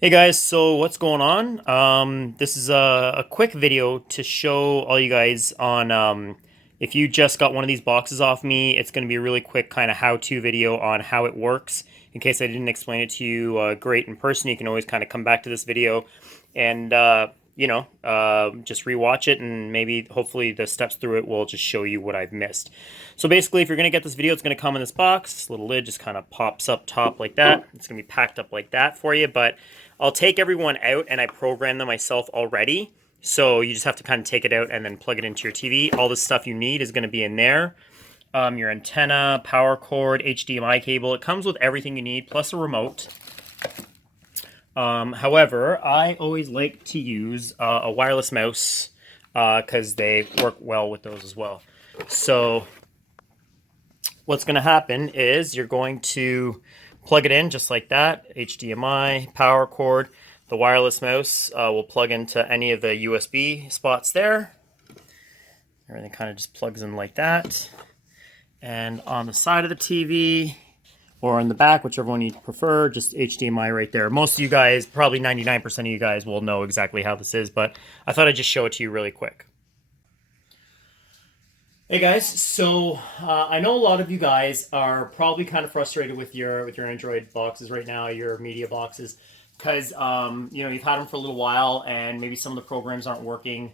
Hey guys, so what's going on? This is a quick video to show all you guys on if you just got one of these boxes off me, it's going to be a really quick kind of how-to video on how it works. In case I didn't explain it to you great in person, you can always kind of come back to this video and just rewatch it, and maybe hopefully the steps through it will just show you what I've missed. So basically, if you're going to get this video, it's going to come in this box. This little lid just kind of pops up top like that. It's going to be packed up like that for you, but I'll take everyone out and I program them myself already. So you just have to kind of take it out and then plug it into your TV. All the stuff you need is going to be in there. Your antenna, power cord, HDMI cable. It comes with everything you need, plus a remote. However, I always like to use a wireless mouse because they work well with those as well. So what's going to happen is you're going to plug it in just like that, HDMI, power cord. The wireless mouse will plug into any of the USB spots there. Everything kind of just plugs in like that. And on the side of the TV, or on the back, whichever one you prefer, just HDMI right there. Most of you guys, probably 99% of you guys will know exactly how this is, but I thought I'd just show it to you really quick. Hey guys, so I know a lot of you guys are probably kind of frustrated with your Android boxes right now, your media boxes, because you've had them for a little while and maybe some of the programs aren't working.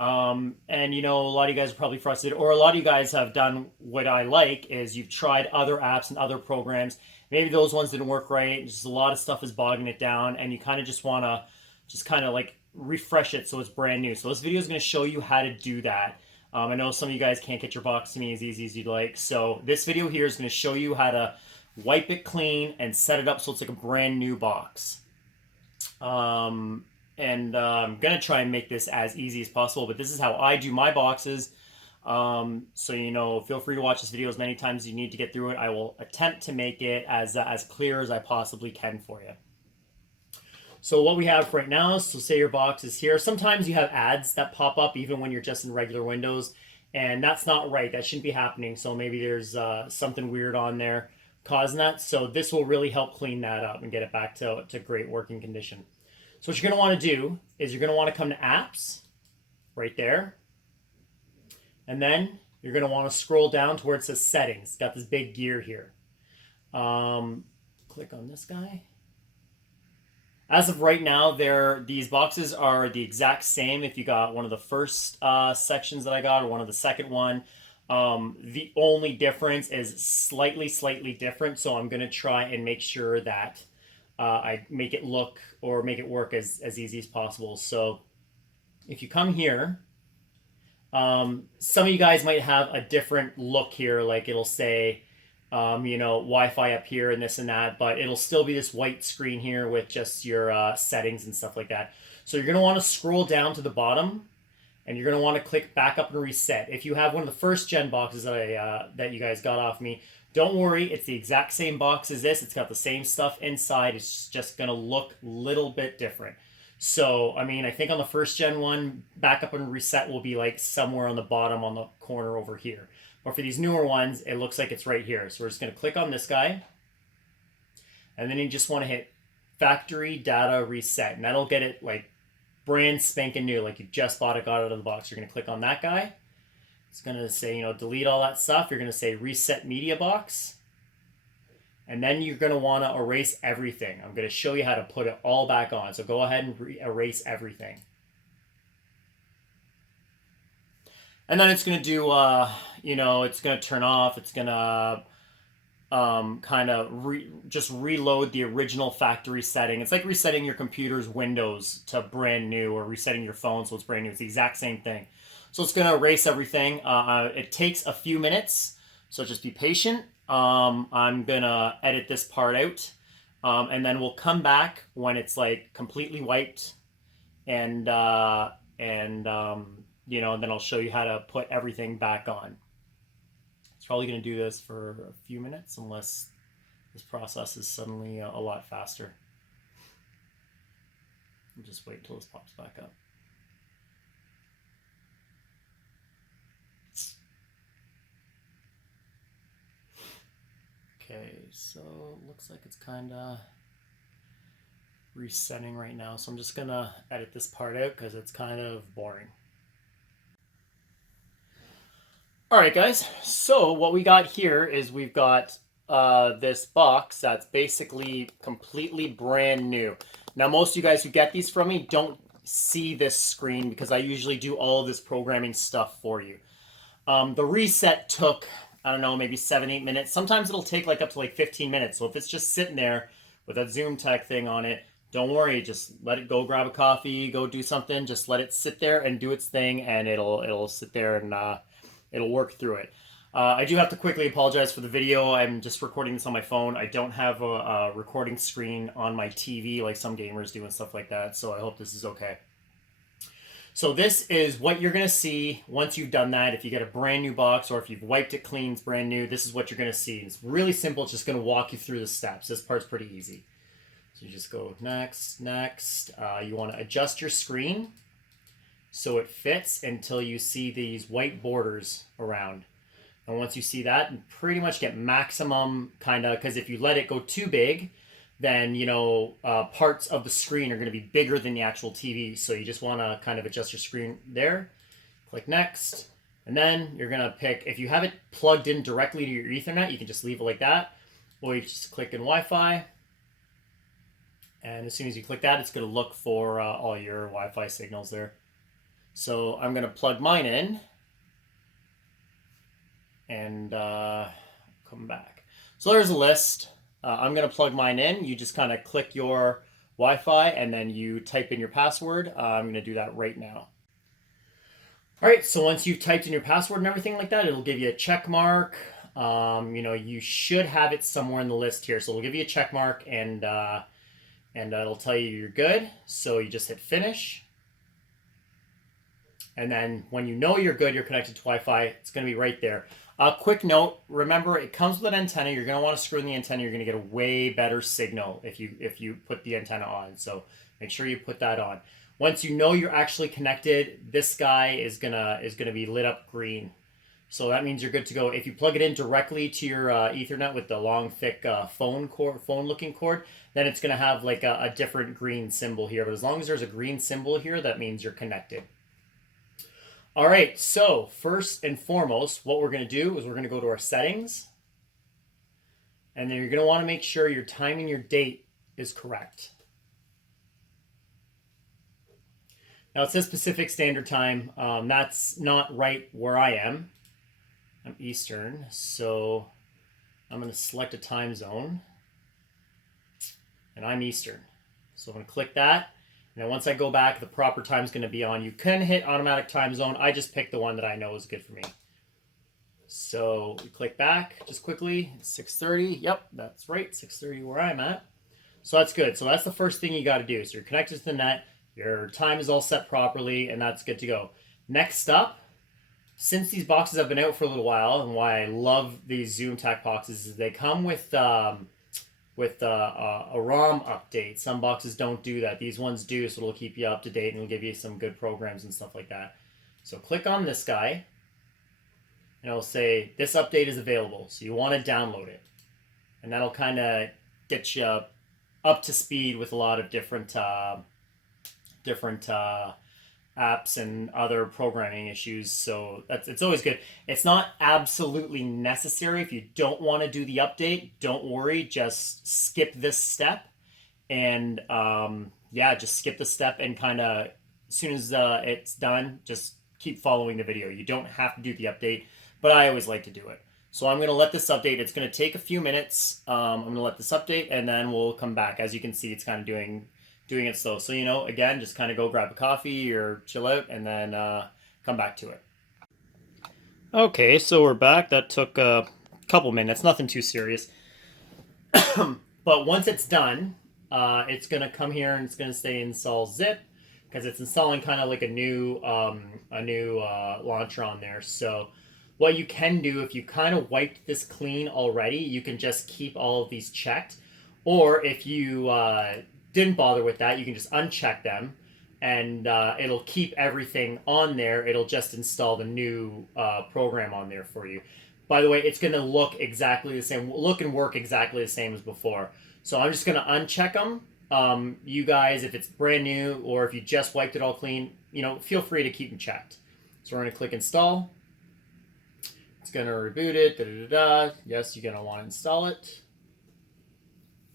And a lot of you guys are probably frustrated, or a lot of you guys have done what I like is you've tried other apps and other programs. Maybe those ones didn't work right. Just a lot of stuff is bogging it down, and you kind of just want to just kind of like refresh it so it's brand new. So this video is going to show you how to do that. I know some of you guys can't get your box to me as easy as you'd like. So this video here is going to show you how to wipe it clean and set it up so it's like a brand new box. I'm going to try and make this as easy as possible, but this is how I do my boxes. Feel free to watch this video as many times as you need to get through it. I will attempt to make it as clear as I possibly can for you. So what we have right now, so say your box is here. Sometimes you have ads that pop up even when you're just in regular Windows, and that's not right. That shouldn't be happening. So maybe there's something weird on there causing that. So this will really help clean that up and get it back to great working condition. So what you're going to want to do is you're going to want to come to apps right there. And then you're going to want to scroll down to where it says settings. It's got this big gear here. Click on this guy. As of right now, these boxes are the exact same if you got one of the first sections that I got or one of the second one. The only difference is slightly different, so I'm going to try and make sure that I make it look or make it work as easy as possible. So if you come here, some of you guys might have a different look here, like it'll say Wi-Fi up here and this and that, but it'll still be this white screen here with just your settings and stuff like that. So you're going to want to scroll down to the bottom, and you're going to want to click back up and reset. If you have one of the first gen boxes that you guys got off me, don't worry, it's the exact same box as this. It's got the same stuff inside. It's just going to look a little bit different. So, I think on the first gen one, backup and reset will be like somewhere on the bottom on the corner over here. But for these newer ones, it looks like it's right here. So we're just going to click on this guy. And then you just want to hit factory data reset. And that'll get it like brand spanking new, like you just bought it, got it out of the box. You're going to click on that guy. It's going to say, delete all that stuff. You're going to say reset media box. And then you're going to want to erase everything. I'm going to show you how to put it all back on. So go ahead and erase everything. And then it's going to do, it's going to turn off. It's going to just reload the original factory setting. It's like resetting your computer's Windows to brand new, or resetting your phone so it's brand new. It's the exact same thing. So it's going to erase everything. It takes a few minutes, so just be patient. I'm going to edit this part out, and then we'll come back when it's like completely wiped, and then I'll show you how to put everything back on. It's probably going to do this for a few minutes unless this process is suddenly a lot faster. I'll just wait till this pops back up. Okay, so it looks like it's kind of resetting right now, so I'm just gonna edit this part out because it's kind of boring. All right, guys. So what we got here is we've got this box that's basically completely brand new. Now, most of you guys who get these from me don't see this screen because I usually do all of this programming stuff for you. The reset took, I don't know, maybe 7-8 minutes. Sometimes it'll take like up to like 15 minutes. So if it's just sitting there with that zoomtak thing on it, don't worry. Just let it go. Grab a coffee. Go do something. Just let it sit there and do its thing, and it'll sit there and it'll work through it. I do have to quickly apologize for the video. I'm just recording this on my phone. I don't have a recording screen on my TV like some gamers do and stuff like that, so I hope this is okay. So this is what you're going to see once you've done that. If you get a brand new box or if you've wiped it clean, it's brand new, this is what you're going to see. It's really simple. It's just going to walk you through the steps. This part's pretty easy. So you just go next, next. You want to adjust your screen so it fits until you see these white borders around. And once you see that, you pretty much get maximum kind of, because if you let it go too big, then, you know, parts of the screen are going to be bigger than the actual TV. So you just want to kind of adjust your screen there. Click next. And then you're going to pick, if you have it plugged in directly to your Ethernet, you can just leave it like that. Or you just click in Wi-Fi. And as soon as you click that, it's going to look for all your Wi-Fi signals there. So I'm going to plug mine in and come back. So there's a list. I'm going to plug mine in. You just kind of click your Wi-Fi and then you type in your password. I'm going to do that right now. All right, so once you've typed in your password and everything like that, it'll give you a check mark. You know, you should have it somewhere in the list here. So it'll give you a check mark and it'll tell you you're good. So you just hit finish. And then when you know you're good, you're connected to Wi-Fi, it's going to be right there. Quick note, remember it comes with an antenna. You're going to want to screw in the antenna. You're going to get a way better signal if you put the antenna on. So make sure you put that on. Once you know you're actually connected, this guy is gonna be lit up green. So that means you're good to go. If you plug it in directly to your Ethernet with the long, thick phone-looking cord, then it's going to have like a different green symbol here. But as long as there's a green symbol here, that means you're connected. All right, so first and foremost, what we're going to do is we're going to go to our settings. And then you're going to want to make sure your time and your date is correct. Now it says Pacific Standard Time. That's not right where I am. I'm Eastern, so I'm going to select a time zone. And I'm Eastern. So I'm going to click that. And then once I go back, the proper time is going to be on. You can hit automatic time zone. I just picked the one that I know is good for me. So we click back just quickly. 6:30. Yep, that's right. 6:30 where I'm at. So that's good. So that's the first thing you got to do. So you're connected to the net. Your time is all set properly, and that's good to go. Next up, since these boxes have been out for a little while, and why I love these zoomtak boxes is they come with a ROM update. Some boxes don't do that. These ones do, so it'll keep you up to date and it'll give you some good programs and stuff like that. So click on this guy, and it'll say this update is available. So you want to download it, and that'll kind of get you up to speed with a lot of different apps and other programming issues. So it's always good. It's not absolutely necessary. If you don't want to do the update, don't worry, just skip this step. And just skip the step and kind of as soon as it's done, just keep following the video. You don't have to do the update, but I always like to do it. So I'm going to let this update. It's going to take a few minutes. I'm going to let this update and then we'll come back. As you can see, it's kind of doing it slow. So, again, just kind of go grab a coffee or chill out and then come back to it. Okay, so we're back. That took a couple minutes, nothing too serious. But once it's done, it's going to come here and it's going to say install zip because it's installing kind of like a new launcher on there. So what you can do, if you kind of wiped this clean already, you can just keep all of these checked. Or if you didn't bother with that, you can just uncheck them and it'll keep everything on there. It'll just install the new program on there for you. By the way, it's going to look exactly the same, look and work exactly the same as before. So I'm just going to uncheck them You guys, if it's brand new or if you just wiped it all clean, feel free to keep them checked. So we're going to click install. It's going to reboot it. Yes, you're going to want to install it.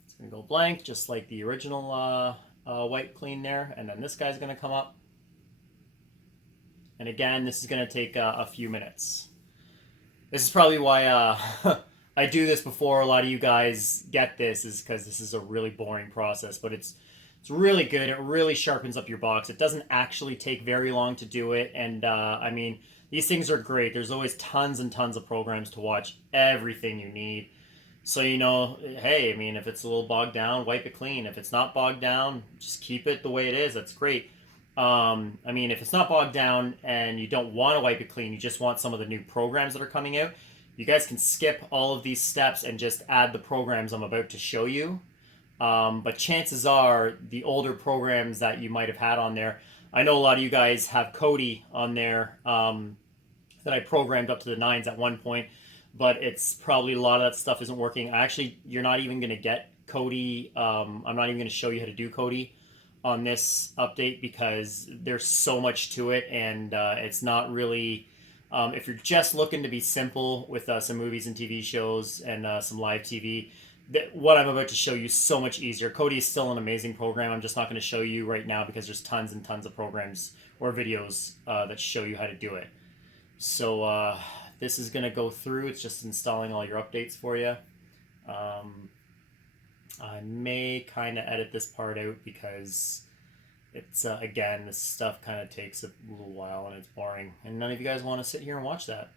It's going to go blank, just like the original wipe clean there. And then this guy's going to come up. And again, this is going to take a few minutes. This is probably why I do this before a lot of you guys get this, is because this is a really boring process, but it's really good. It really sharpens up your box. It doesn't actually take very long to do it, and I mean, these things are great. There's always tons and tons of programs to watch everything you need. So, hey, I mean, if it's a little bogged down, wipe it clean. If it's not bogged down, just keep it the way it is. That's great. I mean, if it's not bogged down and you don't want to wipe it clean, you just want some of the new programs that are coming out, you guys can skip all of these steps and just add the programs I'm about to show you. But chances are the older programs that you might have had on there, I know a lot of you guys have Kodi on there that I programmed up to the 9s at one point, but it's probably a lot of that stuff isn't working. Actually, you're not even going to get Kodi. I'm not even going to show you how to do Kodi on this update because there's so much to it, and it's not really... if you're just looking to be simple with some movies and TV shows and some live TV, what I'm about to show you is so much easier. Kodi is still an amazing program. I'm just not going to show you right now because there's tons and tons of programs or videos that show you how to do it. So this is going to go through. It's just installing all your updates for you. I may kind of edit this part out because it's, again, this stuff kind of takes a little while and it's boring. And none of you guys want to sit here and watch that.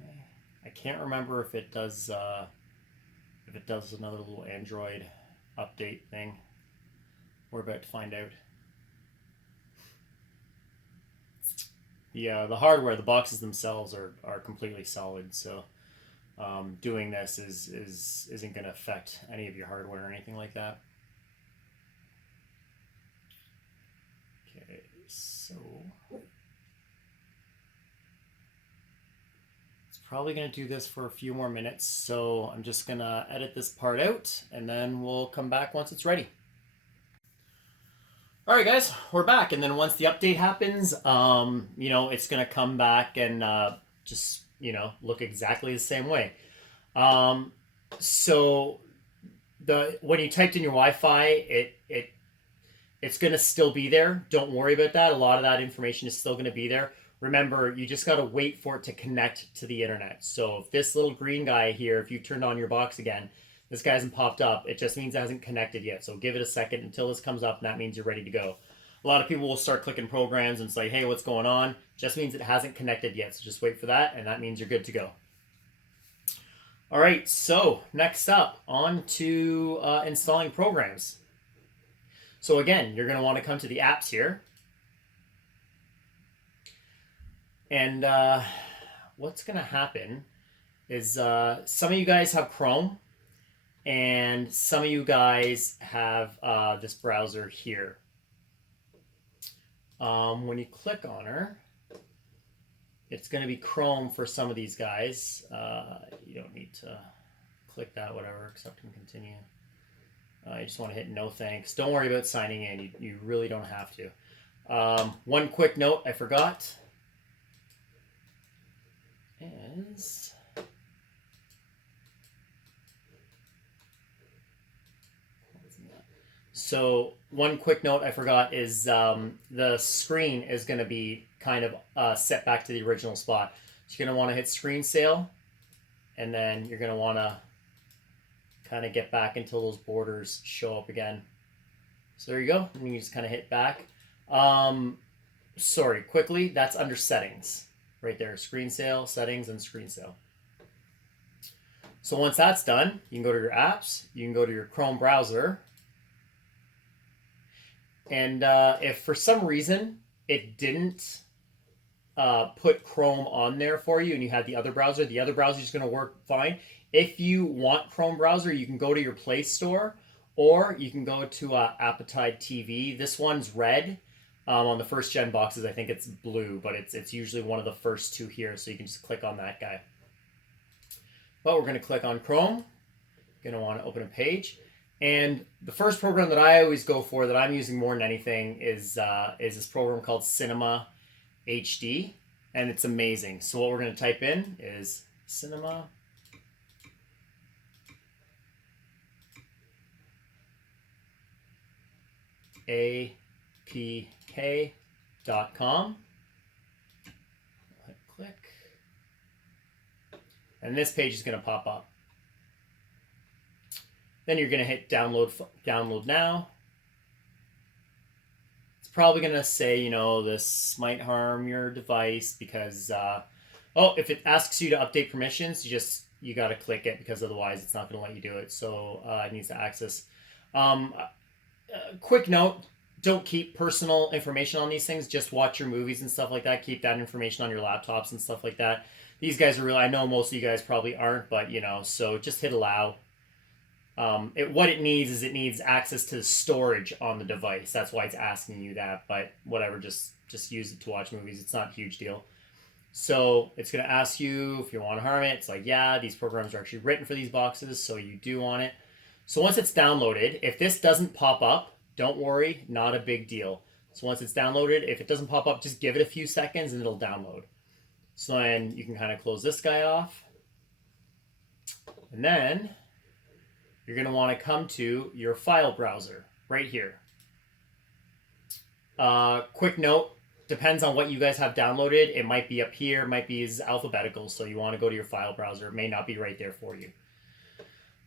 Okay. I can't remember if it does another little Android update thing. We're about to find out. Yeah, the hardware, the boxes themselves are completely solid, so doing this isn't going to affect any of your hardware or anything like that. Okay, so it's probably going to do this for a few more minutes, so I'm just going to edit this part out, and then we'll come back once it's ready. All right, guys, we're back, and then once the update happens, it's going to come back and just, look exactly the same way. So when you typed in your Wi-Fi, it's going to still be there. Don't worry about that. A lot of that information is still going to be there. Remember, you just got to wait for it to connect to the internet. So if this little green guy here, if you turned on your box again, this guy hasn't popped up, it just means it hasn't connected yet. So give it a second until this comes up, and that means you're ready to go. A lot of people will start clicking programs and say, hey, what's going on? Just means it hasn't connected yet. So just wait for that, and that means you're good to go. All right, so next up, on to installing programs. So again, you're going to want to come to the apps here. And what's going to happen is some of you guys have Chrome, and some of you guys have this browser here. When you click on her, it's going to be Chrome for some of these guys. You don't need to click that, whatever, accept and continue. You just want to hit no thanks. Don't worry about signing in. You really don't have to. One quick note I forgot is... So one quick note I forgot is the screen is going to be kind of set back to the original spot. So you're going to want to hit screen sale, and then you're going to want to kind of get back until those borders show up again. So there you go. And you just kind of hit back. Sorry, quickly, that's under settings. Right there, screen sale, settings, and screen sale. So once that's done, you can go to your apps, you can go to your Chrome browser, and if for some reason it didn't put Chrome on there for you and you had the other browser is going to work fine. If you want Chrome browser, you can go to your Play Store, or you can go to Appetite TV. This one's red. On the first gen boxes, I think it's blue, but it's usually one of the first two here, so you can just click on that guy. But we're going to click on Chrome. You're going to want to open a page. And the first program that I always go for, that I'm using more than anything, is this program called Cinema HD, and it's amazing. So what we're going to type in is Cinema apk.com. Click. And this page is going to pop up. Then you're going to hit download now. It's probably going to say, this might harm your device because, if it asks you to update permissions, you got to click it, because otherwise it's not going to let you do it. So it needs to access. Quick note, don't keep personal information on these things. Just watch your movies and stuff like that. Keep that information on your laptops and stuff like that. These guys are really, I know most of you guys probably aren't, but so just hit allow. What it needs access to the storage on the device. That's why it's asking you that, but whatever, just use it to watch movies. It's not a huge deal. So it's going to ask you if you want to harm it. It's like, yeah, these programs are actually written for these boxes, so you do want it. So once it's downloaded, if this doesn't pop up, don't worry, not a big deal. So once it's downloaded, if it doesn't pop up, just give it a few seconds and it'll download. So then you can kind of close this guy off. And then you're going to want to come to your file browser right here. Quick note, depends on what you guys have downloaded. It might be up here, it might be as alphabetical, so you want to go to your file browser. It may not be right there for you.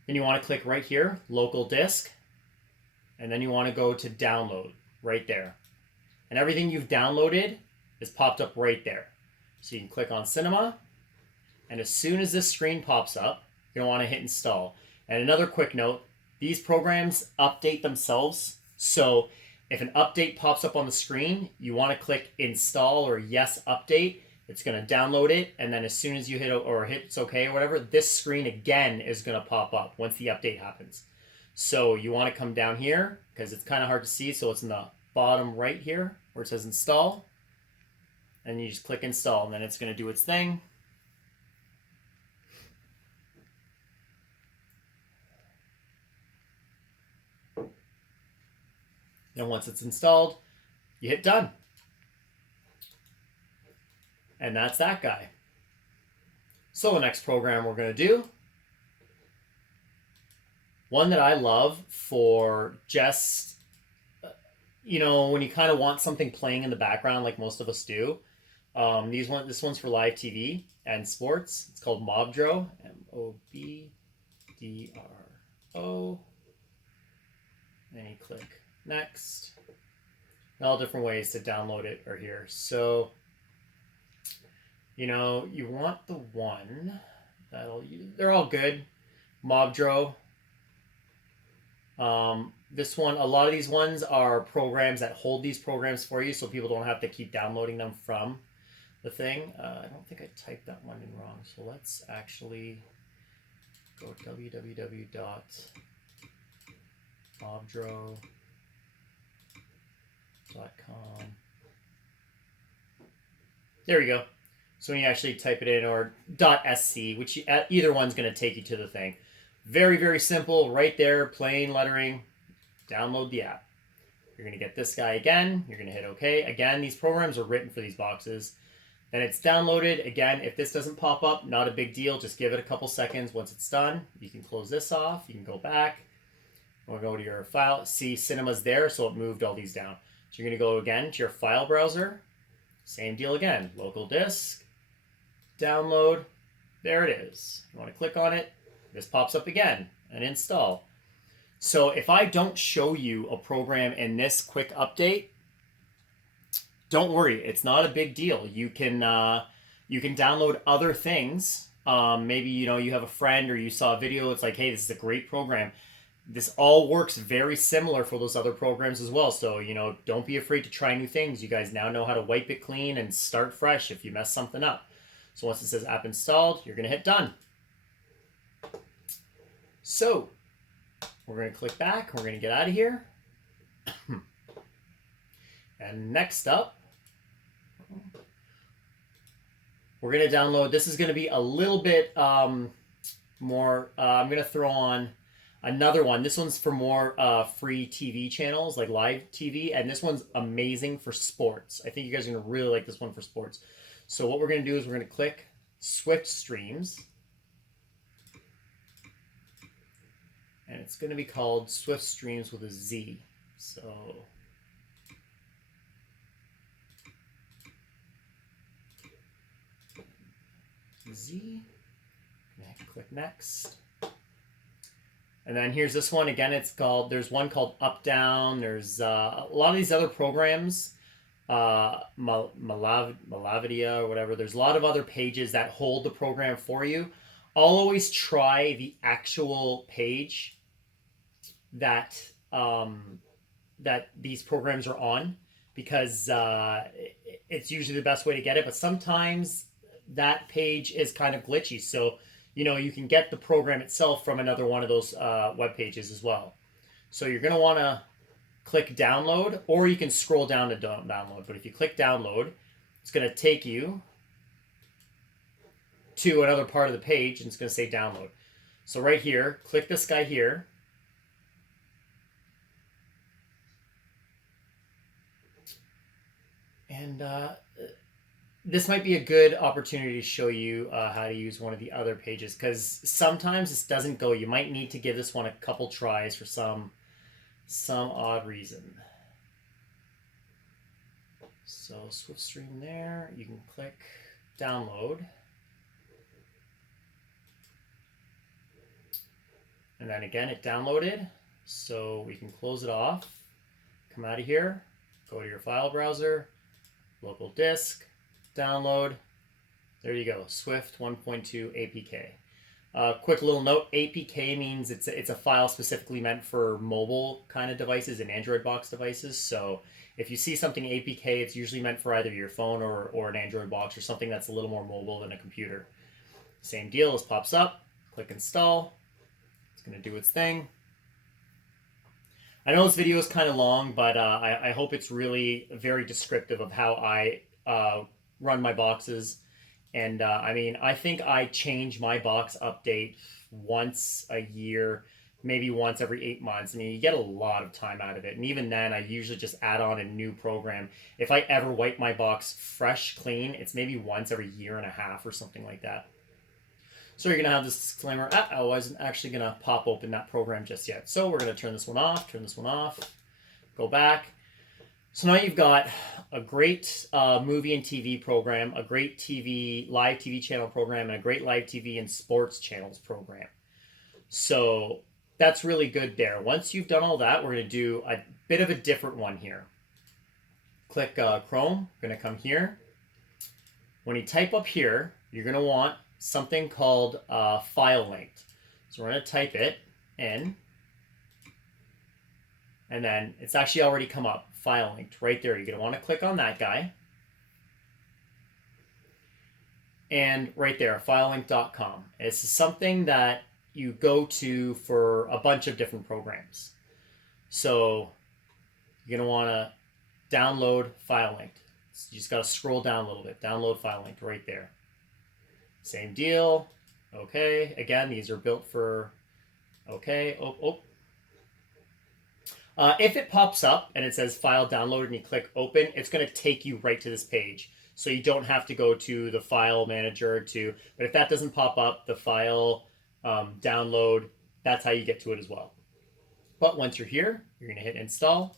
Then you want to click right here, local disk, and then you want to go to download right there. And everything you've downloaded is popped up right there. So you can click on Cinema, and as soon as this screen pops up, you're going to want to hit install. And another quick note, these programs update themselves. So if an update pops up on the screen, you want to click install or yes update. It's going to download it, and then as soon as you hit it's okay or whatever, this screen again is going to pop up once the update happens. So you want to come down here, because it's kind of hard to see, so it's in the bottom right here where it says install, and you just click install, and then it's going to do its thing. Then once it's installed, you hit done. And that's that guy. So the next program we're going to do, one that I love for just, when you kind of want something playing in the background like most of us do. This one's for live TV and sports. It's called Mobdro, Mobdro. Then you click next. All different ways to download it are here. So, you want the one they're all good. Mobdro. This one, a lot of these ones are programs that hold these programs for you, so people don't have to keep downloading them from the thing. I don't think I typed that one in wrong, so let's actually go www.mobdro.com. There we go. So when you actually type it in, or .sc, which either one's going to take you to the thing. Very, very simple. Right there, plain lettering. Download the app. You're going to get this guy again. You're going to hit OK. Again, these programs are written for these boxes. Then it's downloaded. Again, if this doesn't pop up, not a big deal. Just give it a couple seconds. Once it's done, you can close this off. You can go back. We'll go to your file. See, Cinema's there, so it moved all these down. So you're going to go again to your file browser. Same deal again. Local disk. Download. There it is. You want to click on it. This pops up again. And install. So if I don't show you a program in this quick update, don't worry. It's not a big deal. You can download other things. Maybe you have a friend or you saw a video. It's like, hey, this is a great program. This all works very similar for those other programs as well. So, don't be afraid to try new things. You guys now know how to wipe it clean and start fresh if you mess something up. So once it says app installed, you're going to hit done. So we're going to click back. We're going to get out of here. And next up, we're going to download. This is going to be a little bit more. I'm going to throw on Another one. This one's for more free TV channels, like live TV, and this one's amazing for sports. I think you guys are gonna really like this one for sports. So what we're gonna do is we're gonna click Swift Streams, and it's gonna be called Swift Streams with a Z. So Z. Click next. And then here's this one again. It's called. There's one called Up Down. There's a lot of these other programs, Malavidia or whatever. There's a lot of other pages that hold the program for you. I'll always try the actual page that that these programs are on, because it's usually the best way to get it. But sometimes that page is kind of glitchy, so you can get the program itself from another one of those web pages as well. So you're going to want to click download, or you can scroll down to download. But if you click download, it's going to take you to another part of the page, and it's going to say download. So right here, click this guy here. And this might be a good opportunity to show you how to use one of the other pages, because sometimes this doesn't go. You might need to give this one a couple tries for some odd reason. So SwiftStream there, you can click download. And then again, it downloaded. So we can close it off, come out of here, go to your file browser, local disk, download. There you go, Swift 1.2 APK. Quick little note, APK means it's a file specifically meant for mobile kind of devices and Android box devices. So if you see something APK, it's usually meant for either your phone or an Android box, or something that's a little more mobile than a computer. Same deal, this pops up, click install. It's going to do its thing. I know this video is kind of long, but I hope it's really very descriptive of how I run my boxes. And I think I change my box update once a year, maybe once every 8 months. You get a lot of time out of it. And even then, I usually just add on a new program. If I ever wipe my box fresh, clean, it's maybe once every year and a half or something like that. So you're going to have this disclaimer, I wasn't actually going to pop open that program just yet. So we're going to turn this one off, go back. So now you've got a great movie and TV program, a great live TV channel program, and a great live TV and sports channels program. So that's really good there. Once you've done all that, we're going to do a bit of a different one here. Click Chrome, we're going to come here. When you type up here, you're going to want something called file linked. So we're going to type it in, and then it's actually already come up, file linked right there. You're going to want to click on that guy, and right there, filelink.com. It's something that you go to for a bunch of different programs. So you're going to want to download file linked. So you just got to scroll down a little bit, download file linked right there. Same deal. Okay. Again, these are built for. Okay. If it pops up and it says file download and you click open, it's going to take you right to this page. So you don't have to go to the file manager but if that doesn't pop up, the file download, that's how you get to it as well. But once you're here, you're going to hit install.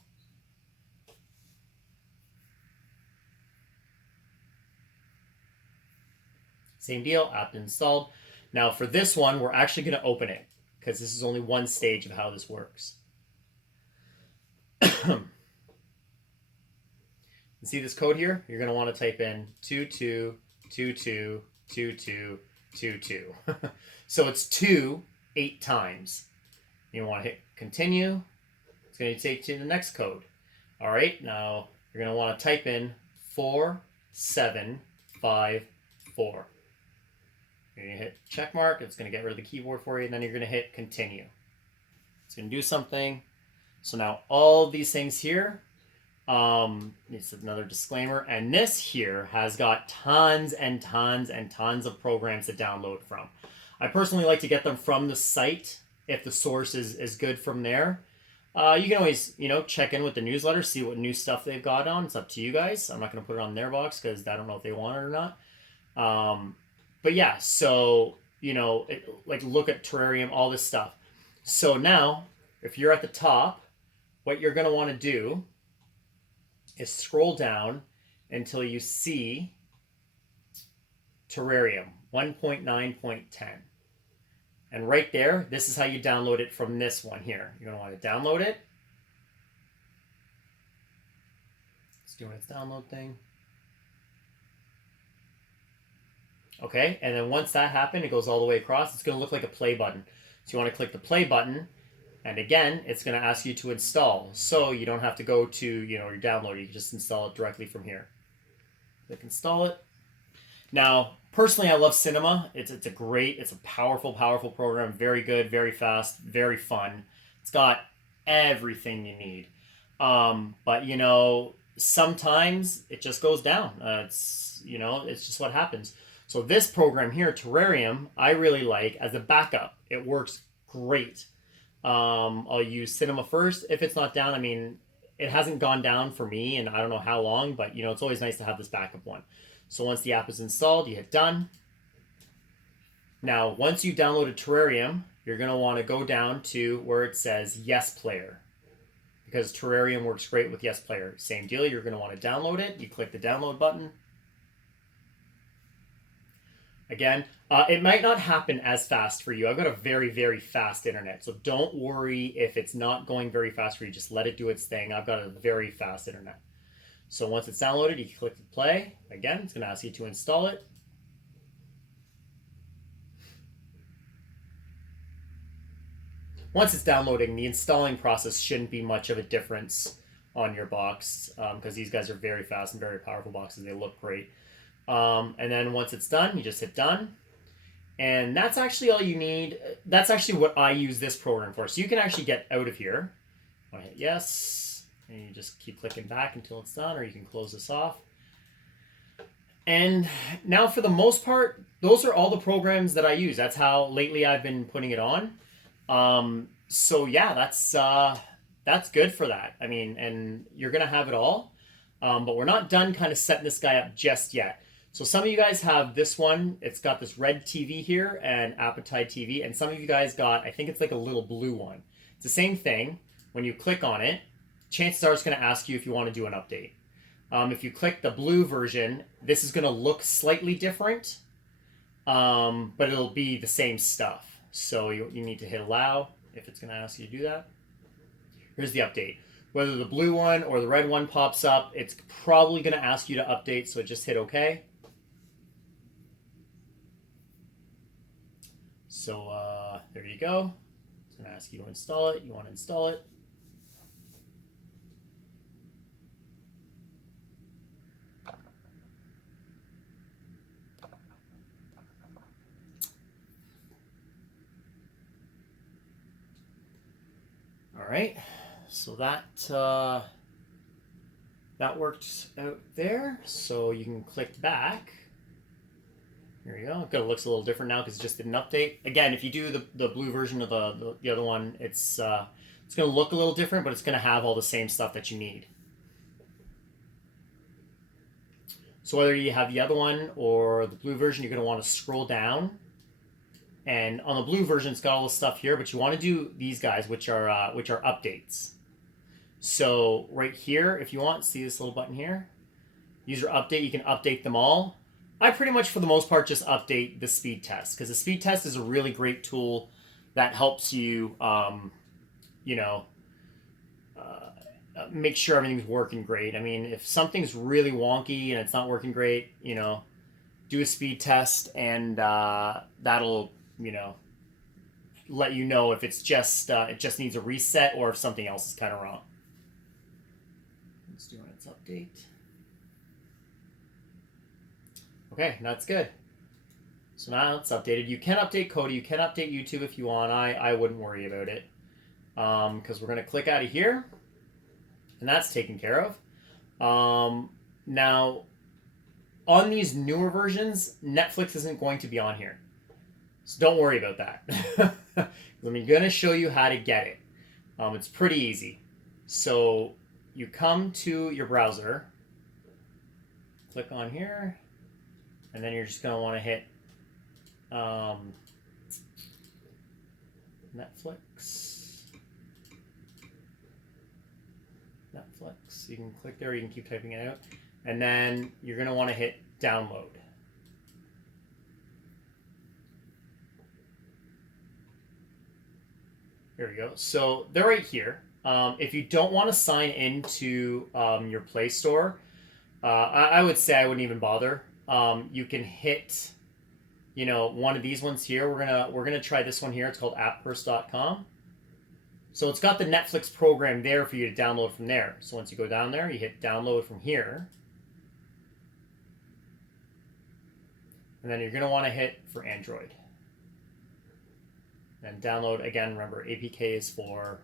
Same deal, app installed. Now for this one, we're actually going to open it, because this is only one stage of how this works. You see this code here? You're going to want to type in 22222222. So it's 2 8 times. You want to hit continue. It's going to take you to the next code. All right, now you're going to want to type in 4754. You're going to hit check mark. It's going to get rid of the keyboard for you, and then you're going to hit continue. It's going to do something. So now all these things here, this is another disclaimer, and this here has got tons and tons and tons of programs to download from. I personally like to get them from the site, if the source is good from there. You can always, check in with the newsletter, see what new stuff they've got on. It's up to you guys. I'm not going to put it on their box because I don't know if they want it or not. But yeah, so, like look at terrarium, all this stuff. So now, if you're at the top, what you're going to want to do is scroll down until you see terrarium 1.9.10. And right there, this is how you download it from this one here. You're going to want to download it. It's doing its download thing. Okay, and then once that happened, it goes all the way across. It's going to look like a play button. So you want to click the play button, and again, it's going to ask you to install. So you don't have to go to your downloader. You can just install it directly from here. Click install it. Now, personally, I love Cinema. It's a powerful program. Very good, very fast, very fun. It's got everything you need. But sometimes it just goes down. It's just what happens. So this program here, Terrarium, I really like as a backup. It works great. I'll use Cinema first. If it's not down, it hasn't gone down for me, and I don't know how long, but it's always nice to have this backup one. So once the app is installed, you hit done. Now, once you downloaded Terrarium, you're going to want to go down to where it says Yes Player, because Terrarium works great with Yes Player. Same deal, you're going to want to download it. You click the download button. Again, it might not happen as fast for you. I've got a very, very fast internet, so don't worry if it's not going very fast for you. Just let it do its thing. I've got a very fast internet. So once it's downloaded, you can click play. Again, it's going to ask you to install it. Once it's downloading, the installing process shouldn't be much of a difference on your box because these guys are very fast and very powerful boxes. They look great. And then once it's done, you just hit done. And that's actually all you need. That's actually what I use this program for. So you can actually get out of here. I hit yes. And you just keep clicking back until it's done, or you can close this off. And now for the most part, those are all the programs that I use. That's how lately I've been putting it on. So yeah, that's good for that. And you're going to have it all. But we're not done kind of setting this guy up just yet. So some of you guys have this one. It's got this red TV here and Appetite TV. And some of you guys got, I think it's like a little blue one. It's the same thing. When you click on it, chances are it's going to ask you if you want to do an update. If you click the blue version, this is going to look slightly different, but it'll be the same stuff. So you need to hit allow if it's going to ask you to do that. Here's the update. Whether the blue one or the red one pops up, it's probably going to ask you to update, so just hit OK. So there you go. It's going to ask you to install it. You want to install it. All right, so that worked out there. So you can click back. Here you go. It looks a little different now because it just did an update. Again, if you do the blue version of the other one, it's going to look a little different, but it's going to have all the same stuff that you need. So whether you have the other one or the blue version, you're going to want to scroll down. And on the blue version, it's got all the stuff here, but you want to do these guys, which are updates. So right here, if you want, see this little button here? User update, you can update them all. I pretty much, for the most part, just update the speed test, because the speed test is a really great tool that helps you, make sure everything's working great. If something's really wonky and it's not working great, do a speed test, and that'll, let you know if it's just it just needs a reset or if something else is kind of wrong. It's doing its update. Okay, that's good. So now it's updated. You can update Kodi. You can update YouTube if you want. I wouldn't worry about it because we're going to click out of here, and that's taken care of. Now, on these newer versions, Netflix isn't going to be on here. So don't worry about that. I'm going to show you how to get it. It's pretty easy. So you come to your browser, click on here, and then you're just going to want to hit Netflix. You can click there, you can keep typing it out. And then you're going to want to hit download. There we go. So they're right here. If you don't want to sign into your Play Store, I would say I wouldn't even bother. You can hit, one of these ones here. We're gonna try this one here. It's called appverse.com. So it's got the Netflix program there for you to download from there. So once you go down there, you hit download from here. And then you're going to want to hit for Android. And download, again, remember, APK is for...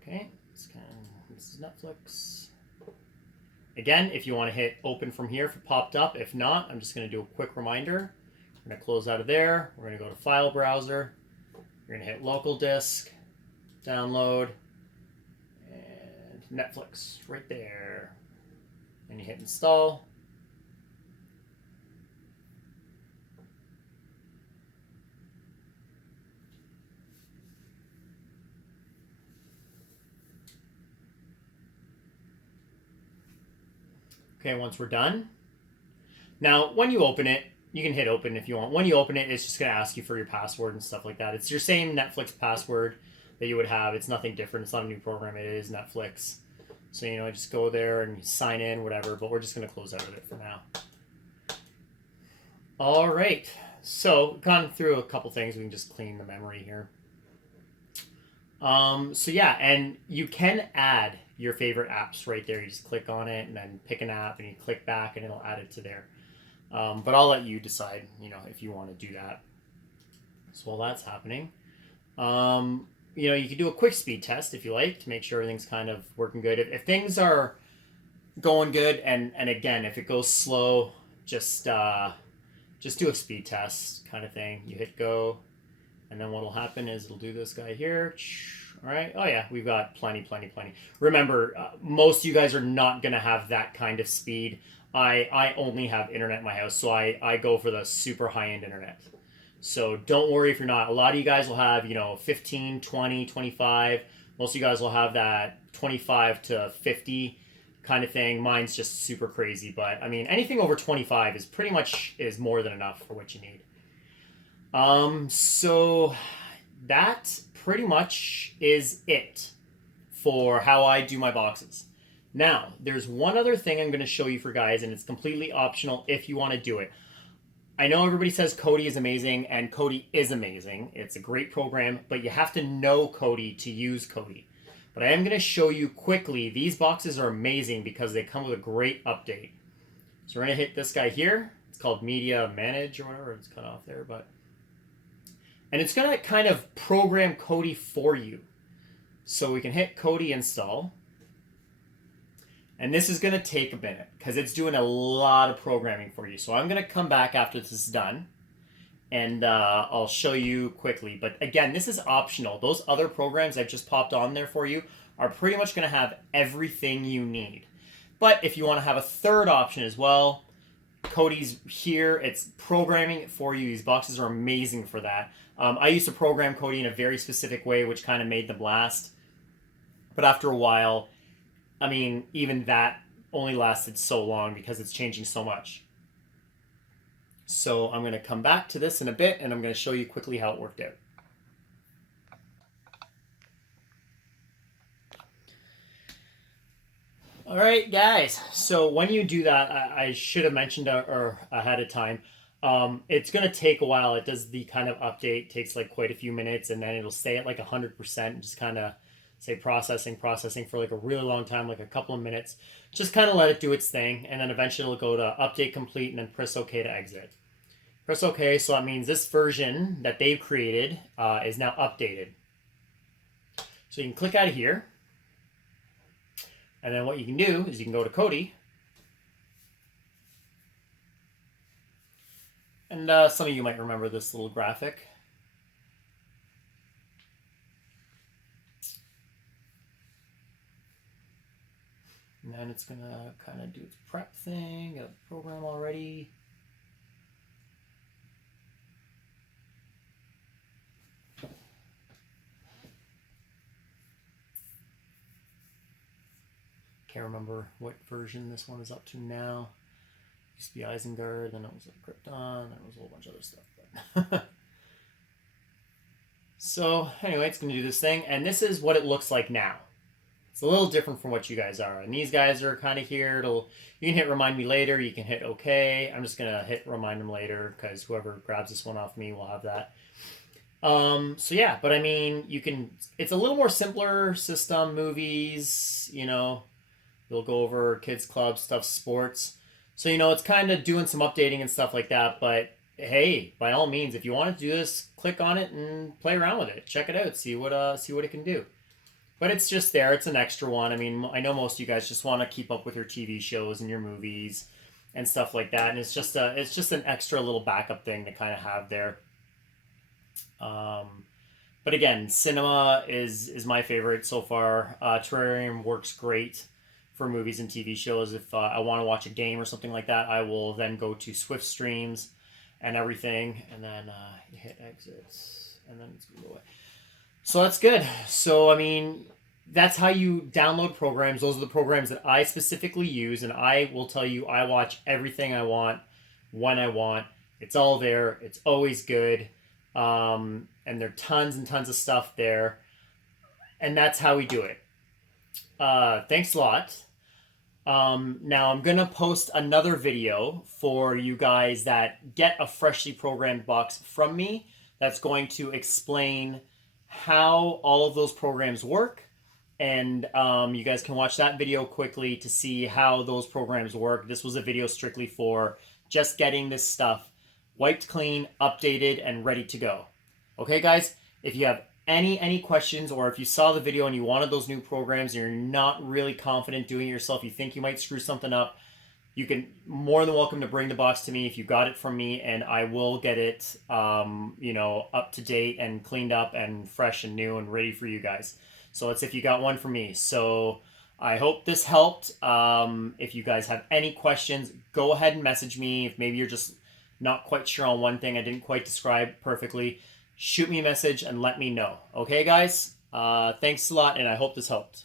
Okay, this is Netflix. Again, if you want to hit open from here if it popped up. If not, I'm just going to do a quick reminder. We're going to close out of there. We're going to go to File Browser. You're going to hit Local Disk, Download, and Netflix right there. And you hit Install. Okay, once we're done. Now, when you open it, you can hit open if you want. When you open it, it's just going to ask you for your password and stuff like that. It's your same Netflix password that you would have. It's nothing different. It's not a new program. It is Netflix. So, just go there and sign in, whatever. But we're just going to close out of it for now. All right. So, gone through a couple things. We can just clean the memory here. So, yeah, and you can add your favorite apps right there. You just click on it and then pick an app and you click back and it'll add it to there. But I'll let you decide, if you want to do that. So while that's happening, you can do a quick speed test if you like to make sure everything's kind of working good. If things are going good, and again, if it goes slow, just do a speed test kind of thing. You hit go, and then what'll happen is it'll do this guy here. All right. Oh yeah, we've got plenty. Remember, most of you guys are not going to have that kind of speed. I only have internet in my house, so I go for the super high-end internet. So don't worry if you're not. A lot of you guys will have, 15, 20, 25. Most of you guys will have that 25 to 50 kind of thing. Mine's just super crazy, but I mean, anything over 25 is pretty much more than enough for what you need. So that pretty much is it for how I do my boxes. Now, there's one other thing I'm going to show you for guys, and it's completely optional if you want to do it. I know everybody says Kodi is amazing, and Kodi is amazing. It's a great program, but you have to know Kodi to use Kodi. But I am going to show you quickly. These boxes are amazing because they come with a great update. So we're going to hit this guy here. It's called Media Manage or whatever. It's cut off there, and it's going to kind of program Kodi for you. So we can hit Kodi install. And this is going to take a minute because it's doing a lot of programming for you. So I'm going to come back after this is done and I'll show you quickly. But again, this is optional. Those other programs I've just popped on there for you are pretty much going to have everything you need. But if you want to have a third option as well, Kodi's here. It's programming it for you. These boxes are amazing for that. I used to program Kodi in a very specific way, which kind of made them last. But after a while, I mean, even that only lasted so long because it's changing so much. So I'm going to come back to this in a bit, and I'm going to show you quickly how it worked out. All right, guys. So when you do that, I should have mentioned or ahead of time, it's going to take a while. It does the kind of update, takes like quite a few minutes, and then it'll stay at like 100% and just kind of say processing for like a really long time, like a couple of minutes. Just kind of let it do its thing, and then eventually it'll go to update complete, and then press OK to exit. Press OK, so that means this version that they've created is now updated. So you can click out of here, and then what you can do is you can go to Kodi, and some of you might remember this little graphic. And then it's going to kind of do its prep thing, got the program already. Can't remember what version this one is up to now. Used to be Isengard, then it was like Krypton, then it was a whole bunch of other stuff. So anyway, it's going to do this thing, and this is what it looks like now. It's a little different from what you guys are, and these guys are kind of here. You can hit remind me later. You can hit OK. I'm just going to hit remind them later because whoever grabs this one off me will have that. So yeah, but I mean, it's a little more simpler system, movies, you'll go over kids club stuff, sports. So, it's kind of doing some updating and stuff like that, but hey, by all means, if you want to do this, click on it and play around with it. Check it out, see what it can do. But it's just there, it's an extra one. I mean, I know most of you guys just want to keep up with your TV shows and your movies and stuff like that, and it's just an extra little backup thing to kind of have there. But again, cinema is my favorite so far. Terrarium works great for movies and TV shows. If I want to watch a game or something like that, I will then go to Swift Streams and everything, and then you hit exits, and then it's going to go away. So that's good. So, I mean, that's how you download programs. Those are the programs that I specifically use, and I will tell you I watch everything I want when I want. It's all there. It's always good. And there are tons and tons of stuff there. And that's how we do it. Thanks a lot. Now I'm going to post another video for you guys that get a freshly programmed box from me that's going to explain how all of those programs work. And you guys can watch that video quickly to see how those programs work. This was a video strictly for just getting this stuff wiped clean, updated, and ready to go. Okay, guys? If you have any questions, or if you saw the video and you wanted those new programs and you're not really confident doing it yourself, you think you might screw something up, you can more than welcome to bring the box to me if you got it from me, and I will get it up to date and cleaned up and fresh and new and ready for you guys. So it's if you got one from me. So I hope this helped. If you guys have any questions, go ahead and message me. If maybe you're just not quite sure on one thing I didn't quite describe perfectly, shoot me a message and let me know. Okay, guys? Thanks a lot, and I hope this helped.